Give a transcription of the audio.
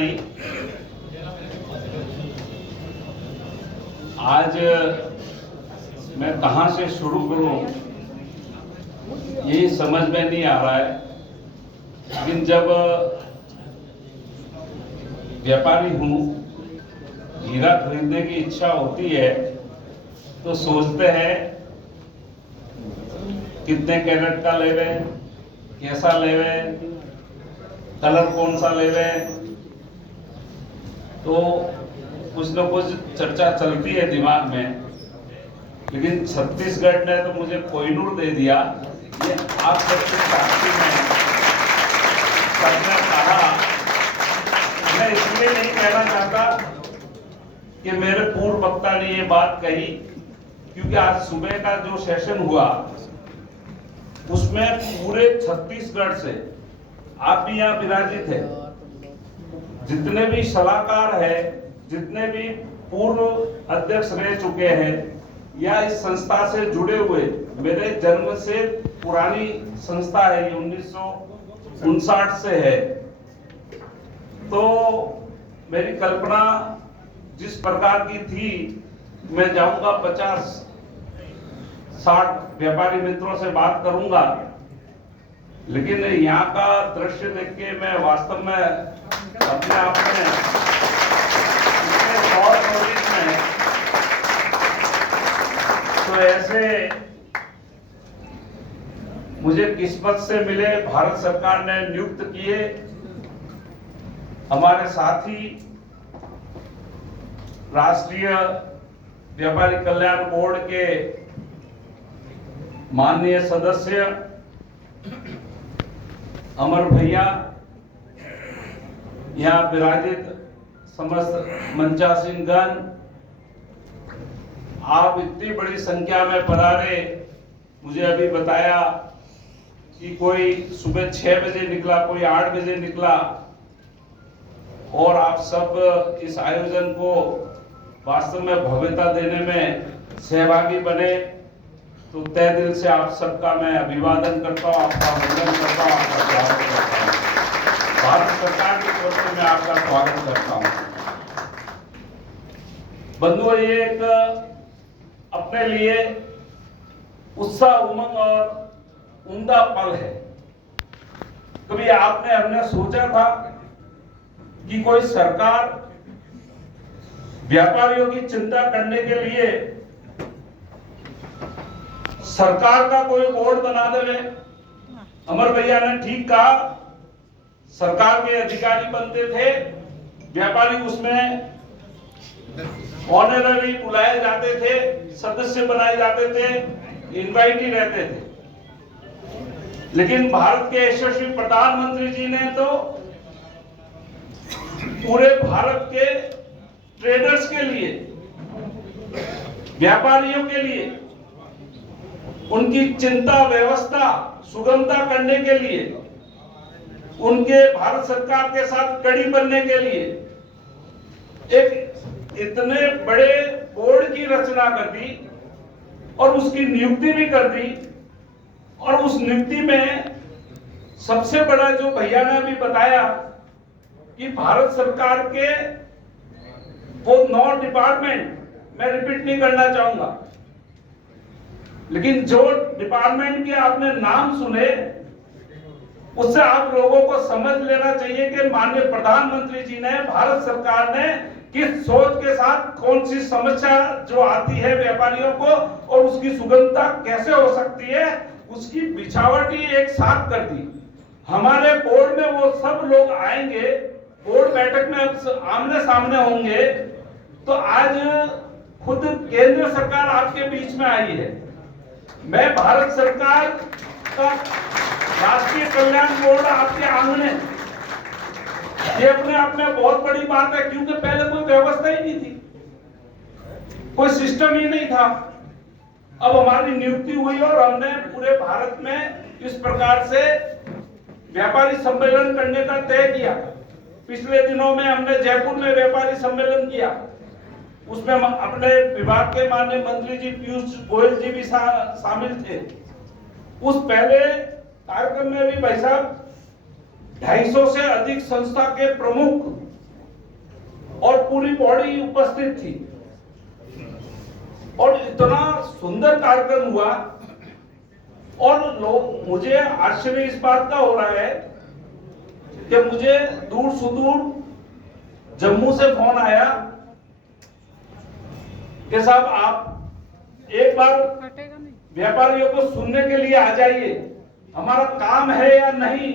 नहीं। आज मैं कहां से शुरू करूं यही समझ में नहीं आ रहा है, लेकिन जब व्यापारी हूं, हीरा खरीदने की इच्छा होती है तो सोचते हैं कितने कैरेट का लेवे, कैसा लेवे, कलर कौन सा लेवे, तो कुछ न कुछ चर्चा चलती है दिमाग में। लेकिन छत्तीसगढ़ ने तो मुझे कोहिनूर दे दिया। ये आप सबके साक्षी में सबने कहा, मैं इसलिए नहीं कहना चाहता कि मेरे पूर्व वक्ता ने ये बात कही, क्योंकि आज सुबह का जो सेशन हुआ उसमें पूरे छत्तीसगढ़ से, आप भी यहाँ विराजित है, जितने भी सलाहकार है, जितने भी पूर्व अध्यक्ष रह चुके हैं या इस संस्था से जुड़े हुए, मेरे जन्म से पुरानी संस्था है, ये 1959 से है। तो मेरी कल्पना जिस प्रकार की थी, मैं जाऊंगा 50-60 व्यापारी मित्रों से बात करूंगा, लेकिन यहाँ का दृश्य देख के मैं वास्तव में अपने आप में तो ऐसे मुझे किस्मत से मिले, भारत सरकार ने नियुक्त किए हमारे साथी राष्ट्रीय व्यापारी कल्याण बोर्ड के माननीय सदस्य अमर भैया, यहाँ विराजित समस्त मंचासीनगण, आप इतनी बड़ी संख्या में पधारे। मुझे अभी बताया कि कोई सुबह 6 बजे निकला, कोई 8 बजे निकला, और आप सब इस आयोजन को वास्तव में भव्यता देने में सहभागी बने। तो तहे दिल से आप सबका मैं अभिवादन करता हूँ, आपका वंदन करता हूँ, आपका स्वागत करता हूँ। भारत सरकार की तरफ से मैं आपका स्वागत करता हूँ। बंधुओं, ये एक अपने लिए उत्साह, उमंग और उम्दा पल है। कभी आपने, हमने सोचा था कि कोई सरकार व्यापारियों की चिंता करने के लिए सरकार का कोई बोर्ड बना देवे। अमर भैया ने ठीक कहा, सरकार के अधिकारी बनते थे, व्यापारी उसमें ऑनररी बुलाए जाते थे, सदस्य बनाए जाते थे, इनवाइटी रहते थे। लेकिन भारत के यशस्वी प्रधानमंत्री जी ने तो पूरे भारत के ट्रेडर्स के लिए, व्यापारियों के लिए, उनकी चिंता व्यवस्था सुगमता करने के लिए, उनके भारत सरकार के साथ कड़ी बनने के लिए एक इतने बड़े बोर्ड की रचना कर दी और उसकी नियुक्ति भी कर दी। और उस नियुक्ति में सबसे बड़ा जो भैया ने भी बताया कि भारत सरकार के वो 9 डिपार्टमेंट, मैं रिपीट नहीं करना चाहूंगा, लेकिन जो डिपार्टमेंट के आपने नाम सुने, उससे आप लोगों को समझ लेना चाहिए कि माननीय प्रधानमंत्री जी ने, भारत सरकार ने किस सोच के साथ कौन सी समस्या जो आती है व्यापारियों को और उसकी सुगमता कैसे हो सकती है, उसकी बिछावट ही एक साथ कर दी। हमारे बोर्ड में वो सब लोग आएंगे, बोर्ड बैठक में आमने सामने होंगे। तो आज खुद केंद्र सरकार आपके बीच में आई है। मैं भारत सरकार का राष्ट्रीय कल्याण बोर्ड आपके आंगने, ये अपने आप में बहुत बड़ी बात है, क्योंकि पहले कोई व्यवस्था ही नहीं थी, कोई सिस्टम ही नहीं था। अब हमारी नियुक्ति हुई और हमने पूरे भारत में इस प्रकार से व्यापारी सम्मेलन करने का तय किया। पिछले दिनों में हमने जयपुर में व्यापारी सम्मेलन किया, उसमें अपने विभाग के माननीय मंत्री जी पीयूष गोयल जी भी शामिल थे। उस पहले कार्यक्रम में भी भाई साहब 250 से अधिक संस्था के प्रमुख और पूरी बॉडी उपस्थित थी और इतना सुंदर कार्यक्रम हुआ। और लोग, मुझे आश्चर्य इस बात का हो रहा है कि मुझे दूर सुदूर जम्मू से फोन आया कि साहब आप एक बार व्यापारियों को सुनने के लिए आ जाइए, हमारा काम है या नहीं